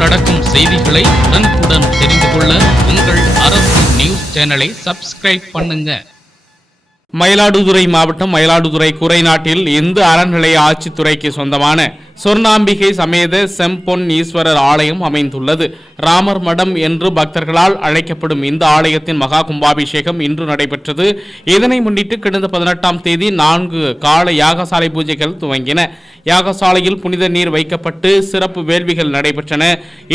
நடக்கும் செய்திகளை உடனுக்குடன் தெரிந்து கொள்ள உங்கள் அரசு நியூஸ் சேனலை சப்ஸ்கிரைப் பண்ணுங்க. மயிலாடுதுறை மாவட்டம் மயிலாடுதுறை குறைநாட்டில் இந்து அறநிலைய ஆட்சித்துறைக்கு சொந்தமான சொர்ணாம்பிகை சமேத செம்பொன் ஈஸ்வரர் ஆலயம் அமைந்துள்ளது. ராமர் மடம் என்று பக்தர்களால் அழைக்கப்படும் இந்த ஆலயத்தின் மகா கும்பாபிஷேகம் இன்று நடைபெற்றது. இதனை முன்னிட்டு கடந்த பதினெட்டாம் தேதி நான்கு கால யாகசாலை பூஜைகள் துவங்கின. யாகசாலையில் புனித நீர் வைக்கப்பட்டு சிறப்பு வேள்விகள் நடைபெற்றன.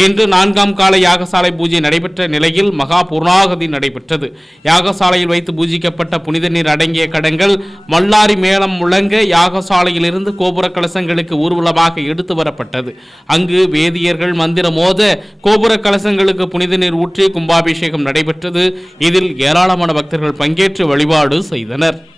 இன்று நான்காம் கால யாகசாலை பூஜை நடைபெற்ற நிலையில் மகா பூர்ணாகதி நடைபெற்றது. யாகசாலையில் வைத்து பூஜிக்கப்பட்ட புனித நீர் அடங்கிய கடங்கள் மல்லாரி மேளம் முழங்க யாகசாலையிலிருந்து கோபுர கலசங்களுக்கு ஊர்வலமாக எடுத்து வரப்பட்டது. அங்கு வேதியர்கள் மந்திரம் மோத கோபுர கலசங்களுக்கு புனித நீர் ஊற்றி கும்பாபிஷேகம் நடைபெற்றது. இதில் ஏராளமான பக்தர்கள் பங்கேற்று வழிபாடு செய்தனர்.